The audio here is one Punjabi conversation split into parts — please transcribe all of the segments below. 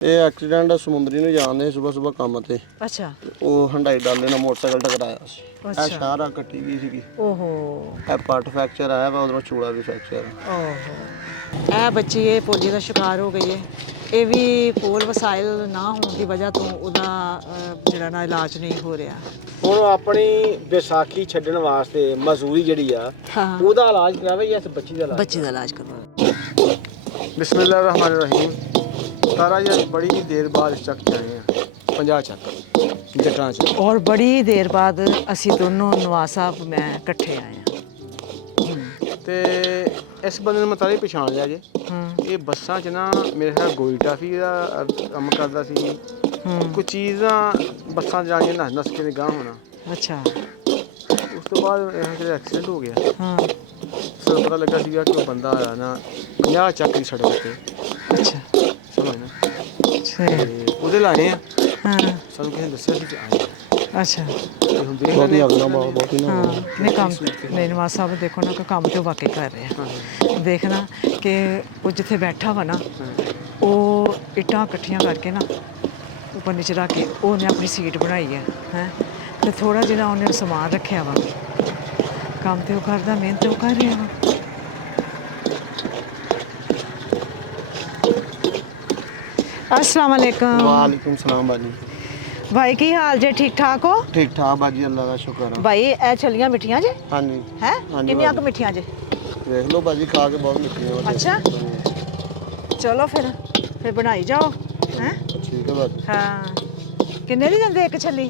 ਇਹ ਐਕਸੀਡੈਂਟ ਸਮੁੰਦਰੀ ਨੂੰ ਜਾਂਦੇ ਸਵੇਰ ਸਵੇਰ ਕੰਮ ਤੇ। ਅੱਛਾ। ਉਹ ਹੰਡਾਈ ਡਾਲੇ ਨਾਲ ਮੋਟਰਸਾਈਕਲ ਟਕਰਾਇਆ ਸੀ। ਅੱਛਾ। ਇਹ ਸ਼ਾਹਰਾ ਕੱਟੀ ਗਈ ਸੀਗੀ। ਓਹੋ। ਇਹ ਪੱਟ ਫ੍ਰੈਕਚਰ ਆਇਆ ਵਾ, ਉਧਰੋਂ ਚੂੜਾ ਵੀ ਫ੍ਰੈਕਚਰ। ਓਹੋ। ਇਹ ਬੱਚੀ ਇਹ ਪੋਲੀ ਦਾ ਸ਼ਿਕਾਰ ਹੋ ਗਈ ਹੈ। ਇਹ ਵੀ ਪੋਲ ਵਸਾਇਲ ਨਾ ਹੋਣ ਦੀ ਵਜ੍ਹਾ ਤੋਂ ਉਹਦਾ ਜਿਹੜਾ ਨਾ ਇਲਾਜ ਨਹੀਂ ਹੋ ਰਿਹਾ। ਹੁਣ ਆਪਣੀ ਵਿਸਾਖੀ ਛੱਡਣ ਵਾਸਤੇ ਮਜ਼ਦੂਰੀ ਜਿਹੜੀ ਆ ਉਹਦਾ ਇਲਾਜ ਕਰਾਵੇ ਜਾਂ ਇਸ ਬੱਚੀ ਦਾ ਇਲਾਜ? ਬੱਚੀ ਦਾ ਇਲਾਜ ਕਰਵਾਓ। ਬਿਸਮਿल्लाह रहमान रहीम। तारा जी बड़ी देर बाद इस चक आए हैं 50 ਚੱਕ ਜਟਾਂ ਚ। ਔਰ ਬੜੀ ਦੇਰ ਬਾਅਦ ਅਸੀਂ ਦੋਨੋਂ ਨਵਾਜ਼ ਸਾਹਿਬ ਮੈਂ ਇਕੱਠੇ ਆਏ ਹਾਂ। ਤੇ ਇਸ ਬੰਦੇ ਨੂੰ ਮੈਂ ਤਾਂ ਹੀ ਪਛਾਣ ਲਿਆ ਜੇ। ਇਹ ਬੱਸਾਂ 'ਚ ਨਾ ਮੇਰੇ ਖਿਆਲ ਗੋਲੀ ਟਾਫੀ ਦਾ ਕੰਮ ਕਰਦਾ ਸੀ। ਕੋਈ ਚੀਜ਼ਾਂ ਬੱਸਾਂ 'ਚ ਜਾਣੀਆਂ ਨੱਸ ਕੇ ਨਿਗਾਹ ਹੋਣਾ। ਅੱਛਾ। ਉਸ ਤੋਂ ਬਾਅਦ ਇਹ ਜਿਹੜਾ ਐਕਸੀਡੈਂਟ ਹੋ ਗਿਆ, ਹਾਂ। ਸਾਨੂੰ ਪਤਾ ਲੱਗਾ ਸੀਗਾ ਕਿ ਉਹ ਬੰਦਾ ਆਇਆ ਨਾ 50 ਚੱਕ ਦੀ ਸੜਕ ਉੱਤੇ। ਅੱਛਾ। ਸਮਝ ਨਾ ਅੱਛਾ। ਤੇ ਉਹਦੇ ਲਾਣੇ ਆ। ਹਾਂ। ਸਾਨੂੰ ਕਿਸੇ ਨੇ ਦੱਸਿਆ ਸੀ ਕਿ ਆਏ ਅੱਛਾ। ਬਹੁਤੀ ਅਗਲਾ ਬਹੁਤੀ ਨਾ। ਹਾਂ ਨਹੀਂ ਕੰਮ ਨਹੀਂ ਨਵਾਜ਼ ਸਾਹਿਬ ਦੇਖੋ ਨਾ ਕਿ ਕੰਮ ਤੇ ਵਾਕਈ ਕਰ ਰਿਹਾ। ਦੇਖਣਾ ਕਿ ਉਹ ਜਿੱਥੇ ਬੈਠਾ ਵਾ ਨਾ ਉਹ ਇੱਟਾਂ ਇਕੱਠੀਆਂ ਕਰਕੇ ਨਾ ਉੱਪਰ ਨੀਚੇ ਰੱਖ ਕੇ ਉਹਨੇ ਆਪਣੀ ਸੀਟ ਬਣਾਈ ਹੈ ਤੇ ਥੋੜਾ ਜਿਹਾ ਉਹਨੇ ਸਮਾਨ ਰੱਖਿਆ ਵਾ। ਕੰਮ ਤੇ ਉਹ ਕਰਦਾ, ਮਿਹਨਤ ਉਹ ਕਰ ਰਿਹਾ ਵਾ। अस्सलाम वालेकुम। वालेकुम सलाम बाजी। भाई की हाल जे? ठीक ठाक हो? ठीक ठाक बाजी, अल्लाह का शुक्र है। भाई ए छलियां मिठियां जे हाँ जी। हैं? हाँ जी किन्नियां बाजी। क मिठियां जे? देख लो बाजी, खा के बहुत मीठी है। अच्छा। चलो फिर बनाई जाओ हैं। ठीक है बाजी। हाँ किन्ने दी दिंदे एक छली?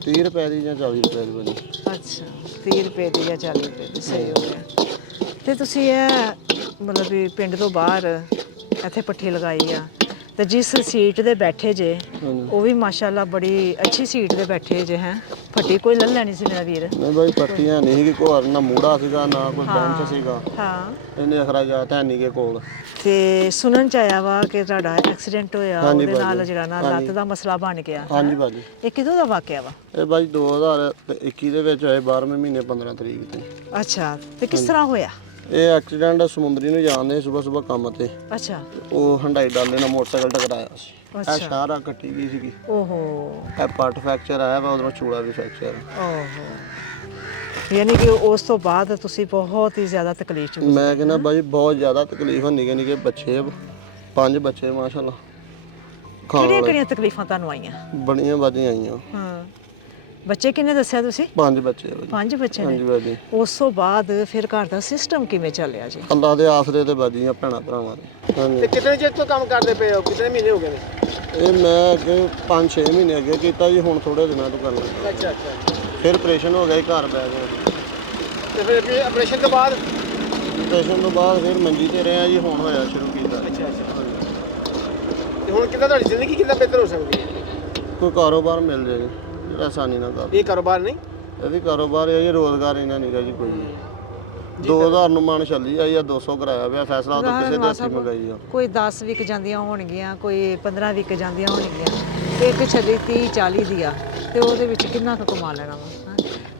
30 रुपए दी या 40 रुपए दी बाजी। अच्छा 30 रुपए दी या 40 रुपए दी, सही हो गया। ਤੇ ਤੁਸੀਂ ਇਹ ਮਤਲਬ ਵੀ ਪਿੰਡ ਤੋਂ ਬਾਹਰ ਇੱਥੇ ਪੱਠੀ ਲਗਾਈ ਆ ਤੇ ਜਿਸ ਸੀਟ ਤੇ ਬੈਠੇ ਜੇ ਉਹ ਵੀ ਮਾਸ਼ਾਅੱਲਾ ਬੜੀ ਅੱਛੀ ਸੀਟ ਤੇ ਬੈਠੇ ਜੇ ਹੈ। ਫੱਟੀ ਕੋਈ ਲੈ ਲੈਣੀ ਸੀ ਮੇਰਾ ਵੀਰ। ਨਹੀਂ ਬਾਈ ਪੱਟੀਆਂ ਨਹੀਂ ਕਿ ਕੋਰ ਨਾ ਮੂੜਾ ਸੀਗਾ ਨਾ ਕੋਈ ਬੈਂਚ ਸੀਗਾ। ਹਾਂ। ਇਹਨੇ ਅਖਰਾਜਾਤ ਹੈ ਨਹੀਂ ਕੇ ਕੋਲ। ਤੇ ਸੁਣਨ ਚ ਆਇਆ ਵਾ ਕਿ ਤੁਹਾਡਾ ਐਕਸੀਡੈਂਟ ਹੋਇਆ, ਉਹਦੇ ਨਾਲ ਜਿਹੜਾ ਨਾ ਲੱਤ ਦਾ ਮਸਲਾ ਬਣ ਗਿਆ। ਹਾਂਜੀ ਬਾਜੀ। ਇਹ ਕਿਦੋਂ ਦਾ ਵਾਕਿਆ ਵਾ? ਇਹ ਬਾਜੀ 2021 ਦੇ ਵਿੱਚ ਹੋਏ 12ਵੇਂ ਮਹੀਨੇ 15 ਤਰੀਕ ਤੇ। ਅੱਛਾ। ਤੇ ਕਿਸ ਤਰ੍ਹਾਂ ਹੋਇਆ? ਇਹ ਐਕਸੀਡੈਂਟ ਸਮੁੰਦਰੀ ਨੂੰ ਜਾਂਦੇ ਸਵੇਰ ਸਵੇਰ ਕੰਮ ਤੇ। ਅੱਛਾ। ਉਹ ਹੰਡਾਈ ਡਾਲੇ ਨਾਲ ਮੋਟਰਸਾਈਕਲ ਟਕਰਾਇਆ ਸੀ। ਅੱਛਾ। ਇਹ ਸ਼ਾਹਰਾ ਕੱਟੀ ਗਈ ਸੀਗੀ। ਓਹੋ। ਇਹ ਪੱਟ ਫ੍ਰੈਕਚਰ ਆਇਆ ਵਾ, ਉਧਰੋਂ ਚੂੜਾ ਵੀ ਫ੍ਰੈਕਚਰ। ਓਹੋ। ਯਾਨੀ ਕਿ ਉਸ ਤੋਂ ਬਾਅਦ ਤੁਸੀਂ ਬਹੁਤ ਹੀ ਜ਼ਿਆਦਾ ਤਕਲੀਫ ਚ? ਮੈਂ ਕਹਿੰਦਾ ਬਾਜੀ ਬਹੁਤ ਜ਼ਿਆਦਾ ਤਕਲੀਫ ਹੁੰਦੀ ਕਿ ਨਿੱਕੇ ਬੱਚੇ 5 ਬੱਚੇ ਮਾਸ਼ਾਅੱਲਾ। ਕਿਹੜੀਆਂ ਕਿਹੜੀਆਂ ਤਕਲੀਫਾਂ ਤੁਹਾਨੂੰ ਆਈਆਂ? ਬੜੀਆਂ ਬਾਜੀਆਂ ਆਈਆਂ। ਹਾਂ। ਬੱਚੇ ਕਿੰਨੇ ਦੱਸਿਆ ਤੁਸੀਂ? 5 ਬੱਚੇ ਬਾਜੀ। 5 ਬੱਚੇ ਹਾਂਜੀ ਨੇ? ਬਾਜੀ। ਉਸ ਤੋਂ ਬਾਅਦ ਫਿਰ ਘਰ ਦਾ ਸਿਸਟਮ ਕਿਵੇਂ ਚੱਲਿਆ ਜੀ? ਅੱਲਾ ਦੇ ਆਸਰੇ ਤੇ ਬਾਜੀਆਂ ਭੈਣਾਂ ਭਰਾਵਾਂ ਦੇ। ਹਾਂਜੀ। ਤੇ ਕਿੰਨੇ ਚਿਰ ਤੋਂ ਕੰਮ ਕਰਦੇ ਪਏ ਹੋ? ਕਿੰਨੇ ਮਹੀਨੇ ਹੋ ਗਏ ਨੇ? ਇਹ ਮੈਂ ਅੱਗੇ 5-6 ਮਹੀਨੇ ਅੱਗੇ ਕੀਤਾ ਜੀ, ਹੁਣ ਥੋੜੇ ਦਿਨਾਂ ਤੋਂ ਕਰ ਲਿਆ। ਅੱਛਾ ਅੱਛਾ। ਫਿਰ ਆਪਰੇਸ਼ਨ ਹੋ ਗਿਆ ਜੀ, ਘਰ ਬੈ ਗਏ। ਤੇ ਫਿਰ ਆਪਰੇਸ਼ਨ ਤੋਂ ਬਾਅਦ? ਆਪਰੇਸ਼ਨ ਤੋਂ ਬਾਅਦ ਫਿਰ ਮੰਜੀ ਤੇ ਰਿਹਾ ਜੀ, ਹੁਣ ਹੋਇਆ ਸ਼ੁਰੂ ਕੀਤਾ। ਅੱਛਾ ਅੱਛਾ। ਤੇ ਹੁਣ ਕਿੱਦਾਂ ਤੁਹਾਡੀ ਜ਼ਿੰਦਗੀ ਕਿੱਦਾਂ ਬਿਹਤਰ ਹੋ ਸਕਦੀ ਹੈ? ਕੋਈ ਕਾਰੋਬਾਰ ਮਿਲ ਜਾਏ ਜਿਹੜਾ ਆਸਾਨੀ ਨਾਲ ਕਰ। ਇਹ ਕਾਰੋਬਾਰ ਨਹੀਂ? ਇਹ ਵੀ ਕਾਰੋਬਾਰ ਹੈ ਜੀ, ਰੋਜ਼ਗਾਰ ਇਹਨਾਂ ਨਹੀਂਗਾ ਜੀ ਕੋਈ। 2000 ਨੂੰ ਮਨ ਚੱਲੀ ਆਈ ਆ, 200 ਕਰਾਇਆ ਪਿਆ ਫੈਸਲਾ, ਉਹ ਕਿਸੇ ਦੇ ਹੱਥੀ ਮੰਗਾਈ ਆ। ਕੋਈ 10 ਵਿਕ ਜਾਂਦੀਆਂ ਹੋਣਗੀਆਂ, ਕੋਈ 15 ਵਿਕ ਜਾਂਦੀਆਂ ਹੋਣਗੀਆਂ ਤੇ ਇੱਕ ਛੱਲੀ 30-40 ਦੀ ਆ ਤੇ ਉਹਦੇ ਵਿੱਚ ਕਿੰਨਾ ਕੁ ਕਮਾ ਲੈਣਾ ਵਾ?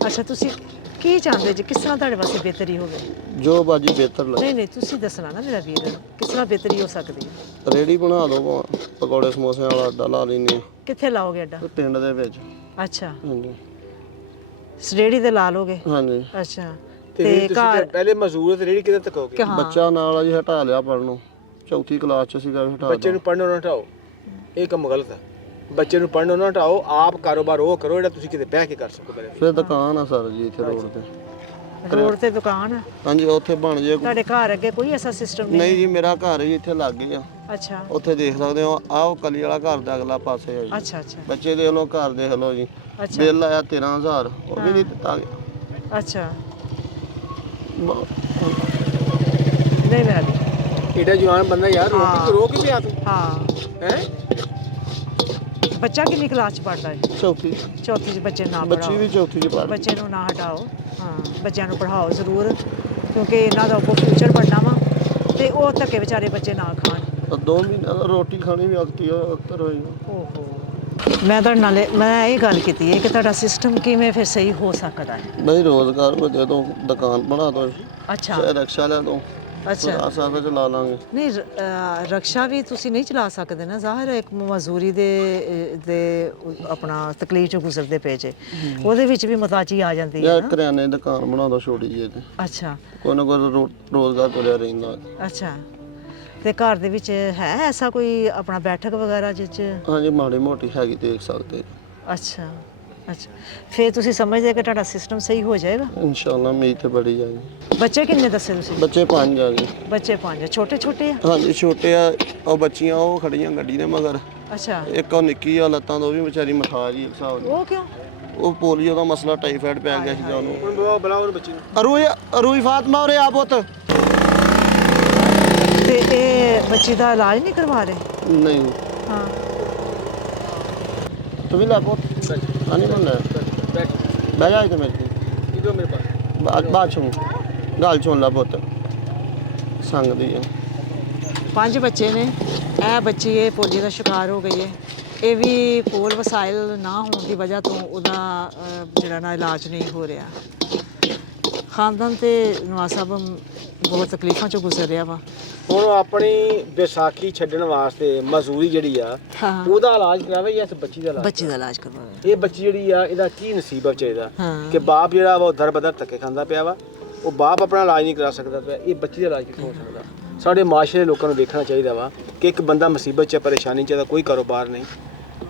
ਅੱਛਾ ਤੁਸੀਂ ਕੀ ਚਾਹੁੰਦੇ ਜੀ, ਕਿਸ ਤਰ੍ਹਾਂ ਤੁਹਾਡੇ ਵਾਸਤੇ ਬਿਹਤਰੀ ਹੋਵੇ? ਜੋ ਬਾਜੀ ਬਿਹਤਰ ਲੱਗੇ। ਨਹੀਂ ਤੁਸੀਂ ਦੱਸਣਾ ਨਾ ਮੇਰਾ ਵੀਰ, ਕਿਸ ਤਰ੍ਹਾਂ ਬਿਹਤਰੀ ਹੋ ਸਕਦੀ ਹੈ? ਰੇੜੀ ਬਣਾ ਦੋ, ਪਕੌੜੇ ਸਮੋਸਿਆਂ ਵਾਲਾ ਅੱਡਾ ਲਾ ਲੈਂਦੇ। ਕਿੱਥੇ ਲਾਓਗੇ ਅੱਡਾ? ਪਿੰਡ ਦੇ ਵਿੱਚ। ਅੱਛਾ। ਹਾਂਜੀ। ਰੇੜੀ ਤੇ ਲਾ ਲੋਗੇ? ਹਾਂਜੀ। ਅੱਛਾ। ਤੇ ਘਰ ਪਹਿਲੇ ਮਜ਼ਦੂਰ ਤੇ ਰੇੜੀ ਕਿੱਦਾਂ ਤੱਕੋਗੇ? ਬੱਚਾ ਨਾਲ ਆ ਜੀ, ਹਟਾ ਲਿਆ ਪੜ੍ਹਨੋਂ, ਚੌਥੀ ਕਲਾਸ ਚ ਸੀਗਾ, ਹਟਾ ਬੱਚੇ ਨੂੰ ਪੜ੍ਹਨੋਂ ਨਾ ਹਟਾਓ, ਇਹ ਕੰਮ ਗਲਤ ਹੈ। ਬੱਚੇ ਨੂੰ ਪੜ੍ਹਨੋਂ ਨਾ ਹਟਾਓ, ਆਪ ਕਾਰੋਬਾਰ ਉਹ ਕਰੋ ਜਿਹੜਾ ਤੁਸੀਂ ਕਿਤੇ ਬਹਿ ਕੇ ਕਰ ਸਕੋ। ਫਿਰ ਦੁਕਾਨ ਆ ਸਰ ਜੀ ਇੱਥੇ ਰੋਡ ਤੇ। ਰੋਡ ਤੇ ਦੁਕਾਨ ਆ? ਹਾਂਜੀ, ਉੱਥੇ ਬਣ ਜੇ। ਤੁਹਾਡੇ ਘਰ ਅੱਗੇ ਕੋਈ ਐਸਾ ਸਿਸਟਮ ਨਹੀਂ? ਨਹੀਂ ਜੀ, ਮੇਰਾ ਘਰ ਹੀ ਇੱਥੇ ਲੱਗੇ ਆ। ਅੱਛਾ। ਉੱਥੇ ਦੇਖ ਸਕਦੇ ਹੋ, ਆਹ ਕਲੀ ਵਾਲਾ ਘਰ ਦਾ ਅਗਲਾ ਪਾਸੇ ਹੈ ਜੀ। ਅੱਛਾ ਅੱਛਾ। ਬੱਚੇ ਦੇਖ ਲਓ, ਘਰ ਦੇਖ ਲਓ ਜੀ। ਅੱਛਾ। ਬਿੱਲ ਆਇਆ 13,000, ਉਹ ਵੀ ਨਹੀਂ ਦਿੱਤਾ ਗਿਆ। ਅੱਛਾ। ਨਹੀਂ ਮੇਰਾ ਵੀ ਏਡਾ ਜਵਾਨ ਬੰਦਾ ਯਾਰ, ਰੋ ਕੇ ਪਿਆ ਤੂੰ? ਹਾਂ। ਹੈ? ਬੱਚਾ ਕਿੰਨੀ ਕਲਾਸ ਚ ਪੜ੍ਹਦਾ ਹੈ? ਚੌਥੀ। ਚੌਥੀ ਚ। ਬੱਚੇ ਨਾ ਬੱਚੀ ਪੜ੍ਹਾਓ, ਵੀ ਚੌਥੀ ਚ ਪੜ੍ਹਦੀ। ਬੱਚੇ ਨੂੰ ਨਾ ਹਟਾਓ। ਹਾਂ ਬੱਚਿਆਂ ਨੂੰ ਪੜ੍ਹਾਓ ਜ਼ਰੂਰ, ਕਿਉਂਕਿ ਇਹਨਾਂ ਦਾ ਅੱਗੋਂ ਫਿਊਚਰ ਬਣਨਾ ਵਾ ਤੇ ਉਹ ਧੱਕੇ ਵਿਚਾਰੇ ਬੱਚੇ ਨਾ ਖਾਣ। 2 ਮਹੀਨੇ ਰੋਟੀ ਖਾਣੀ ਵੀ ਅਕਤਰ ਹੋਈ। ਓਹੋ। ਮੈਂ ਤੁਹਾਡੇ ਨਾਲ ਮੈਂ ਇਹ ਗੱਲ ਕੀਤੀ ਹੈ ਕਿ ਤੁਹਾਡਾ ਸਿਸਟਮ ਕਿਵੇਂ ਫਿਰ ਸਹੀ ਹੋ ਸਕਦਾ ਹੈ? ਨਹੀਂ, ਰੋਜ਼ਗਾਰ ਦੇ ਦੋ, ਦੁਕਾਨ ਬਣਾ ਦੋ। ਅੱਛਾ। ਰਕਸ਼ਾ ਲੈ ਦੋ। ਅੱਛਾ ਆ ਸਾਰਾ ਚਲਾ ਲਾਂਗੇ। ਨਹੀਂ ਰਕਸ਼ਾ ਵੀ ਤੁਸੀਂ ਨਹੀਂ ਚਲਾ ਸਕਦੇ ਨਾ, ਜ਼ਾਹਿਰ ਹੈ ਇੱਕ ਮਜ਼ਦੂਰੀ ਦੇ ਆਪਣਾ ਤਕਲੀਫ ਚੋਂ ਗੁਜ਼ਰਦੇ ਪਏ ਜੇ, ਉਹਦੇ ਵਿੱਚ ਵੀ ਮਤਾਜੀ ਆ ਜਾਂਦੀ ਹੈ ਯਾਰ ਨਾ। ਕਰਿਆਨੇ ਦੀ ਦੁਕਾਨ ਬਣਾਉਂਦਾ ਛੋਟੀ ਜਿਹੀ ਤੇ ਅੱਛਾ ਕੋਈ ਨਾ ਕੋਈ ਰੋਜ਼ਗਾਰ ਤੁਰਿਆ ਰਹਿੰਦਾ। ਅੱਛਾ, ਤੇ ਘਰ ਦੇ ਵਿੱਚ ਹੈ ਐਸਾ ਕੋਈ ਆਪਣਾ ਬੈਠਕ ਵਗੈਰਾ ਜਿਹ 'ਚ? ਹਾਂਜੀ ਮਾੜੀ ਮੋਟੀ ਹੈਗੀ ਦੇਖ ਸਕਦੇ। ਅੱਛਾ ਅੱਛਾ, ਫਿਰ ਤੁਸੀਂ ਸਮਝਦੇ ਕਿ ਤੁਹਾਡਾ ਸਿਸਟਮ ਸਹੀ ਹੋ ਜਾਏਗਾ? ਇਨਸ਼ਾਅੱਲਾ ਉਮੀਦ ਤੇ ਬੜੀ ਜਾਏਗੀ। ਬੱਚੇ ਕਿੰਨੇ ਦੱਸੇ ਤੁਸੀਂ? ਬੱਚੇ 5 ਆ ਜੀ। ਬੱਚੇ 5 ਛੋਟੇ ਛੋਟੇ ਆ? ਹਾਂਜੀ ਛੋਟੇ ਆ, ਉਹ ਬੱਚੀਆਂ ਉਹ ਖੜੀਆਂ ਗੱਡੀ ਦੇ ਮਗਰ, ਅੱਛਾ, ਇੱਕ ਉਹ ਨਿੱਕੀ ਆ ਲੱਤਾਂ ਤੋਂ, ਉਹ ਵੀ ਵਿਚਾਰੀ ਮਠਾਜ ਹੀ ਇੱਕ ਹਿਸਾਬ ਦੀ। ਉਹ ਕਿਉਂ? ਉਹ ਪੋਲੀਓ ਦਾ ਮਸਲਾ, ਟਾਈਫਾਇਡ ਪੈ ਗਿਆ ਸੀਗਾ ਉਹਨੂੰ। ਹੁਣ ਬੁਲਾਓ ਬੱਚੀ ਨੂੰ। ਅਰੂਈ ਫਾਤਮਾ ਉਰੇ ਆ ਪੁੱਤ। ਤੇ ਇਹ ਬੱਚੀ ਦਾ ਇਲਾਜ ਨਹੀਂ ਕਰਵਾ ਰਹੇ? ਨਹੀਂ ਹਾਂ, ਤੂੰ ਵੀ ਲੈ ਪੁੱਤ। ਹਾਂਜੀ ਮੈਂ ਲੈ ਬਹਿ ਜਾ ਇੱਥੇ ਮੇਰੇ ਇਧਰ ਮੇਰੇ ਪਾਸ ਬਾਅਦ ਚੋਂ ਗੱਲ ਸੁਣ ਲਾ ਪੁੱਤ, ਸੰਗਦੀ ਆ। 5 ਬੱਚੇ ਨੇ, ਇਹ ਬੱਚੀ ਇਹ ਪੋਲੀਓ ਦਾ ਸ਼ਿਕਾਰ ਹੋ ਗਈ ਹੈ। ਇਹ ਵੀ ਕੋਲ ਵਸਾਇਲ ਨਾ ਹੋਣ ਦੀ ਵਜ੍ਹਾ ਤੋਂ ਉਹਦਾ ਜਿਹੜਾ ਨਾ ਇਲਾਜ ਨਹੀਂ ਹੋ ਰਿਹਾ। ਖਾਨਦਾਨ ਤੇ ਨਵਾਜ਼ ਸਾਹਿਬ ਬਹੁਤ ਤਕਲੀਫਾਂ ਚੋਂ ਗੁਜ਼ਰ ਰਿਹਾ ਵਾ। ਹੁਣ ਆਪਣੀ ਵਿਸਾਖੀ ਛੱਡਣ ਵਾਸਤੇ ਮਜ਼ਦੂਰੀ ਜਿਹੜੀ ਆ ਹਾਂ, ਉਹਦਾ ਇਲਾਜ ਕਰਾਵੇ ਜਾਂ ਇਸ ਬੱਚੀ ਦਾ ਇਲਾਜ? ਬੱਚੀ ਦਾ ਇਲਾਜ ਕਰਵਾਇਆ। ਇਹ ਬੱਚੀ ਜਿਹੜੀ ਆ ਇਹਦਾ ਕੀ ਨਸੀਬ ਆ ਵਿਚਾਰੇ ਦਾ ਹਾਂ। ਕਿ ਬਾਪ ਜਿਹੜਾ ਵਾ ਉਹ ਦਰ ਬਦਰ ਧੱਕੇ ਖਾਂਦਾ ਪਿਆ ਵਾ, ਉਹ ਬਾਪ ਆਪਣਾ ਇਲਾਜ ਨਹੀਂ ਕਰਾ ਸਕਦਾ ਪਿਆ, ਇਹ ਬੱਚੀ ਦਾ ਇਲਾਜ ਕਿੱਥੋਂ ਹੋ ਸਕਦਾ? ਸਾਡੇ ਮਾਸ਼ਰੇ ਦੇ ਲੋਕਾਂ ਨੂੰ ਦੇਖਣਾ ਚਾਹੀਦਾ ਵਾ ਕਿ ਇੱਕ ਬੰਦਾ ਮੁਸੀਬਤ 'ਚ ਪਰੇਸ਼ਾਨੀ 'ਚ, ਕੋਈ ਕਾਰੋਬਾਰ ਨਹੀਂ।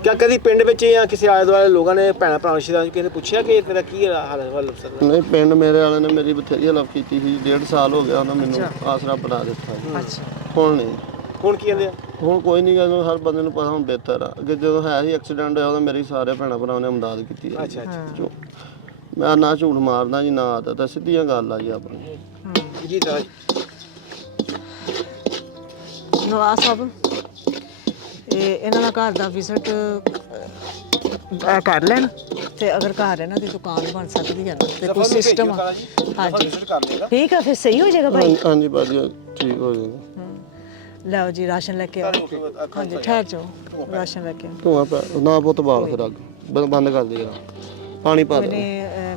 ਕਿਆ ਕਦੀ ਪਿੰਡ ਵਿੱਚ ਜਾਂ ਕਿਸੇ ਆਲੇ ਦੁਆਲੇ ਲੋਕਾਂ ਨੇ ਭੈਣਾਂ ਭਰਾਵਾਂ ਰਿਸ਼ਤੇਦਾਰਾਂ ਨੂੰ ਕਿਸੇ ਨੇ ਪੁੱਛਿਆ ਕਿ ਤੇਰਾ ਕੀ ਹਾਲ ਲੱਭ ਸਕਦਾ? ਨਹੀਂ ਪਿੰਡ ਮੇਰੇ ਵਾਲਿਆਂ ਨੇ ਮੇਰੀ ਬਥੇਰੀ ਹੈਲਪ ਕੀਤੀ ਸੀ, 1.5 ਸਾਲ ਹੋ ਗਿਆ ਉਹਨਾਂ ਮੈਨੂੰ ਆਸਰਾ ਬਣਾ ਦਿੱਤਾ। ਅੱਛਾ, ਹੁਣ ਨਹੀਂ, ਹੁਣ ਕੀ ਕਹਿੰਦੇ ਆ? ਹੁਣ ਕੋਈ ਨਹੀਂ ਕਹਿੰਦਾ, ਹਰ ਬੰਦੇ ਨੂੰ ਪਤਾ ਹੁਣ ਬਿਹਤਰ ਆ। ਅੱਗੇ ਜਦੋਂ ਹੈ ਸੀ ਐਕਸੀਡੈਂਟ ਹੋਇਆ ਉਦੋਂ ਮੇਰੀ ਸਾਰੇ ਭੈਣਾਂ ਭਰਾਵਾਂ ਨੇ ਮਦਦ ਕੀਤੀ ਹੈ। ਅੱਛਾ ਅੱਛਾ ਮੈਂ ਨਾ ਝੂਠ ਮਾਰਦਾ ਜੀ, ਨਾ ਆਦਤ, ਸਿੱਧੀਆਂ ਗੱਲ ਆ ਜੀ ਆਪਣੀ। ਜੀ ਤਾਂ ਨਵਾਜ਼ ਸਾਹਿਬ ਇਹਨਾਂ ਦਾ ਘਰ ਦਾ ਵਿਜ਼ਿਟ ਕਰ ਲੈਣ, ਤੇ ਅਗਰ ਘਰ ਇਹਨਾਂ ਦੀ ਦੁਕਾਨ ਬਣ ਸਕਦੀ ਹੈ ਨਾ ਤੇ ਕੋਈ ਸਿਸਟਮ, ਹਾਂਜੀ ਠੀਕ ਆ, ਫਿਰ ਸਹੀ ਹੋ ਜਾਏਗਾ ਭਾਈ। ਹਾਂਜੀ ਬਾਜੀ ਠੀਕ ਹੋ ਜਾਏਗਾ। ਲਓ ਜੀ ਰਾਸ਼ਨ ਲੈ ਕੇ ਆਓ। ਹਾਂਜੀ ਠਹਿਰ ਜਾਓ, ਰਾਸ਼ਨ ਲੈ ਕੇ ਆਓ। ਧੂਆ ਪੈ ਨਾ ਪੁੱਤ ਬਾਲ ਫਿਰ ਅੱਗ ਬੰਦ ਕਰ ਦੇ ਜਰਾ, ਪਾਣੀ ਪਾ ਦੇ।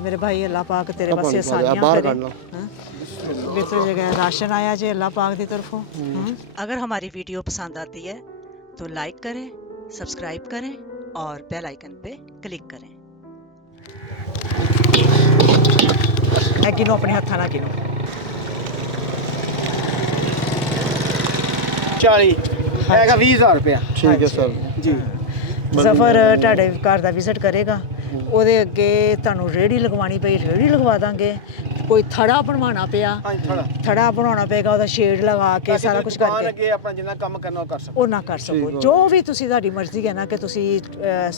मेरे भाई अल्लाह पाक तेरे वास्ते आसानियां बाहर करे। काट लो। बेहतर जगह राशन आया जे अल्लाह पाक की तरफों। अगर हमारी वीडियो पसंद आती है तो लाइक करें, सब्सक्राइब करें और बेल आइकन पे क्लिक करें। मैं गिनो अपने हत्था ना गिनो। 40 ਹੈਗਾ 20000 ਰੁਪਇਆ। ਠੀਕ ਹੈ ਸਰ ਜੀ ਜ਼ਫਰ ਤੁਹਾਡੇ ਘਰ ਦਾ ਵਿਜ਼ਿਟ ਕਰੇਗਾ, ਉਹਦੇ ਅੱਗੇ ਤੁਹਾਨੂੰ ਰੇਹੜੀ ਲਗਵਾਉਣੀ ਪਈ, ਰੇਹੜੀ ਲਗਵਾ ਦਾਂਗੇ। ਕੋਈ ਥੜਾ ਬਣਵਾਉਣਾ ਪਿਆ, ਥੜਾ ਬਣਾਉਣਾ ਪਏਗਾ, ਉਹਦਾ ਸ਼ੇਡ ਲਗਾ ਕੇ ਸਾਰਾ ਕੁਝ ਕਰਕੇ ਅੱਗੇ ਆਪਣਾ ਜਿੰਨਾ ਕੰਮ ਕਰਨਾ ਉਹ ਕਰ ਸਕੋ। ਉਹ ਨਾ ਕਰ ਸਕੋ, ਜੋ ਵੀ ਤੁਸੀਂ, ਤੁਹਾਡੀ ਮਰਜ਼ੀ ਹੈ ਨਾ ਕਿ ਤੁਸੀਂ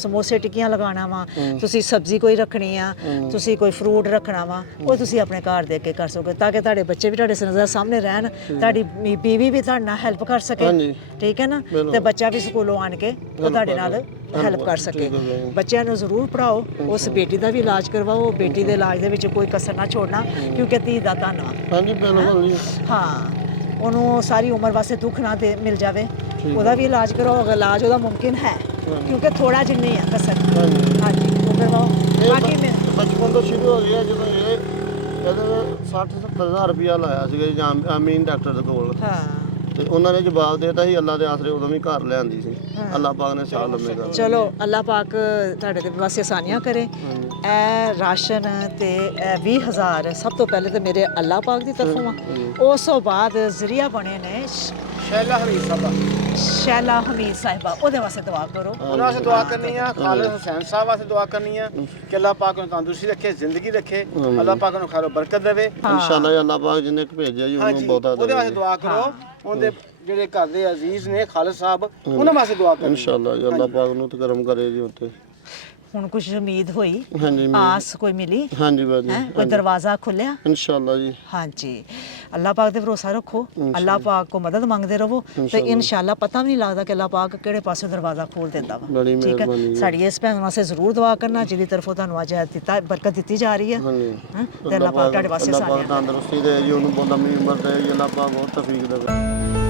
ਸਮੋਸੇ ਟਿੱਕੀਆਂ ਲਗਾਉਣਾ ਵਾ, ਤੁਸੀਂ ਸਬਜ਼ੀ ਕੋਈ ਰੱਖਣੀ ਆ, ਤੁਸੀਂ ਕੋਈ ਫਰੂਟ ਰੱਖਣਾ ਵਾ, ਉਹ ਤੁਸੀਂ ਆਪਣੇ ਘਰ ਦੇ ਕੇ ਕਰ ਸਕੋਗੇ, ਤਾਂ ਕਿ ਤੁਹਾਡੇ ਬੱਚੇ ਵੀ ਤੁਹਾਡੇ ਨਜ਼ਰ ਸਾਹਮਣੇ ਰਹਿਣ, ਤੁਹਾਡੀ ਬੀਵੀ ਵੀ ਤੁਹਾਡੇ ਨਾਲ ਹੈਲਪ ਕਰ ਸਕੇ, ਠੀਕ ਹੈ ਨਾ, ਤੇ ਬੱਚਾ ਵੀ ਸਕੂਲੋਂ ਆਣ ਕੇ ਉਹ ਤੁਹਾਡੇ ਨਾਲ ਹੈਲਪ ਕਰ ਸਕੇ। ਬੱਚਿਆਂ ਨੂੰ ਜ਼ਰੂਰ ਪੜ੍ਹਾਓ, ਉਸ ਬੇਟੀ ਦਾ ਵੀ ਇਲਾਜ ਕਰਵਾਓ, ਬੇਟੀ ਦੇ ਇਲਾਜ ਦੇ ਵਿੱਚ ਕੋਈ ਕਸਰ ਨਾ ਛੋੜਨਾ, ਕਿਉਂਕਿ ਧੀ ਦਾ ਧਨ ਵਾ। ਹਾਂਜੀ ਬਿਲਕੁਲ ਜੀ। ਹਾਂ, ਉਹਨੂੰ ਸਾਰੀ ਉਮਰ ਵਾਸਤੇ ਦੁੱਖ ਨਾ ਦੇ ਮਿਲ ਜਾਵੇ, ਉਹਦਾ ਵੀ ਇਲਾਜ ਕਰਵਾਓ ਅਗਰ ਇਲਾਜ ਉਹਦਾ ਮੁਮਕਿਨ ਹੈ, ਕਿਉਂਕਿ ਥੋੜਾ ਜਿੰਨੀ ਆ ਕਸਰ। ਹਾਂਜੀ ਉਹ ਕਰਵਾਓ। ਬਾਕੀ ਮੈਂ ਬਚਪਨ ਤੋਂ ਸ਼ੁਰੂ ਹੋ ਗਿਆ, ਜਦੋਂ ਇਹਦੇ 60-70 ਹਜ਼ਾਰ ਰੁਪਇਆ ਲਾਇਆ ਸੀਗਾ ਜੀ ਅਮੀਨ ਡਾਕਟਰ ਦੇ ਕੋਲ, ਹਾਂ, ਤੇ ਉਹਨਾਂ ਨੇ ਜਵਾਬ ਦੇਤਾ ਸੀ ਅੱਲਾ ਦੇ ਆਸਰੇ ਉਦੋਂ ਵੀ ਘਰ ਲਿਆਂਦੀ ਸੀ। ਅੱਲਾ ਪਾਕ ਨੇ ਸਾਲ ਲੰਮੇ ਕਰ ਚਲੋ ਅੱਲਾਹ ਪਾਕ ਤੁਹਾਡੇ ਦੇ ਵਾਸਤੇ ਆਸਾਨੀਆਂ ਕਰੇ। ਇਹ ਰਾਸ਼ਨ ਤੇ ਇਹ 20,000 ਸਭ ਤੋਂ ਪਹਿਲੇ ਤੇ ਮੇਰੇ ਅੱਲਾਹ ਪਾਕ ਦੀ ਤਰਫੋਂ ਆ, ਉਸ ਤੋਂ ਬਾਅਦ ਜ਼ਰੀਆ ਬਣੇ ਨੇ ਸ਼ੈਲਾ ਹਮੀਦ ਸਾਹਿਬਾ, ਸ਼ੈਲਾ ਹਮੀਦ ਸਾਹਿਬਾ, ਉਹਦੇ ਵਾਸਤੇ ਦੁਆ ਕਰੋ। ਉਹਨਾਂ ਵਾਸਤੇ ਦੁਆ ਕਰਨੀ ਆ, ਖਾਲਿਦ ਹੁਸੈਨ ਸਾਹਿਬ ਵਾਸਤੇ ਦੁਆ ਕਰਨੀ ਆ ਕਿ ਅੱਲਾਹ ਪਾਕ ਨੂੰ ਤੰਦਰੁਸਤੀ ਰੱਖੇ, ਜ਼ਿੰਦਗੀ ਰੱਖੇ, ਅੱਲਾਹ ਪਾਕ ਨੂੰ ਖੈਰ ਬਰਕਤ ਦੇਵੇ ਇਨਸ਼ਾਅੱਲਾ। ਅੱਲਾ ਪਾਕ ਜਿਹਨੇ ਭੇਜਿਆ ਜੀ ਉਹਨੂੰ ਬਹੁਤਾ ਉਹਦੇ ਵਾਸਤੇ ਦੁਆ ਕਰੋ। ਉਹਦੇ ਜਿਹੜੇ ਘਰ ਦੇ ਅਜ਼ੀਜ਼ ਨੇ ਖਾਲਿਦ ਸਾਹਿਬ, ਉਹਨਾਂ ਵਾਸਤੇ ਦੁਆ ਕਰੋ ਇਨਸ਼ਾਅੱਲਾ ਜੀ। ਅੱਲਾ ਪਾਕ ਨੂੰ ਤੇ ਕਰਮ ਕਰੇ ਜੀ ਉੱਤੇ। ਹੁਣ ਕੁਝ ਉਮੀਦ ਹੋਈ, ਹਾਂਜੀ ਆਸ ਕੋਈ ਮਿਲੀ, ਹਾਂਜੀ ਬਾਜੀ, ਕੋਈ ਦਰਵਾਜ਼ਾ ਖੁੱਲਿਆ ਇਨਸ਼ਾਅੱਲਾ ਜੀ। ਹਾਂਜੀ, ਅੱਲਾਹ ਪਾਕ ਤੇ ਭਰੋਸਾ ਰੱਖੋ, ਅੱਲਾਹ ਪਾਕ ਕੋ ਮਦਦ ਮੰਗਦੇ ਰਹੋ, ਤੇ ਇਨਸ਼ਾਅੱਲਾ ਪਤਾ ਵੀ ਨਹੀਂ ਲੱਗਦਾ ਕਿ ਅੱਲਾਹ ਪਾਕ ਕਿਹੜੇ ਪਾਸੇ ਦਰਵਾਜ਼ਾ ਖੋਲ ਦਿੰਦਾ ਵਾ। ਬੜੀ ਠੀਕ ਹੈ, ਮਿਹਰਬਾਨੀ। ਸਾਡੀ ਇਸ ਭੈਣ ਵਾਸਤੇ ਜ਼ਰੂਰ ਦੁਆ ਕਰਨਾ ਜਿਹਦੀ ਤਰਫੋਂ ਤੁਹਾਨੂੰ ਅੱਜ ਦਿੱਤਾ ਬਰਕਤ ਦਿੱਤੀ ਜਾ ਰਹੀ ਹੈ। ਤੇ ਅੱਲਾਹ ਪਾਕ ਤੁਹਾਡੇ ਵਾਸਤੇ ਅੱਲਾ ਪਾਕ ਤੰਦਰੁਸਤੀ ਦੇ ਜੀ, ਉਹਨੂੰ ਬਹੁਤ ਲੰਮੀ ਉਮਰ ਦੇ ਜੀ। ਅੱਲਾ ਪਾਕ ਬਹੁਤ ਤੌਫੀਕ ਦੇਵੇ।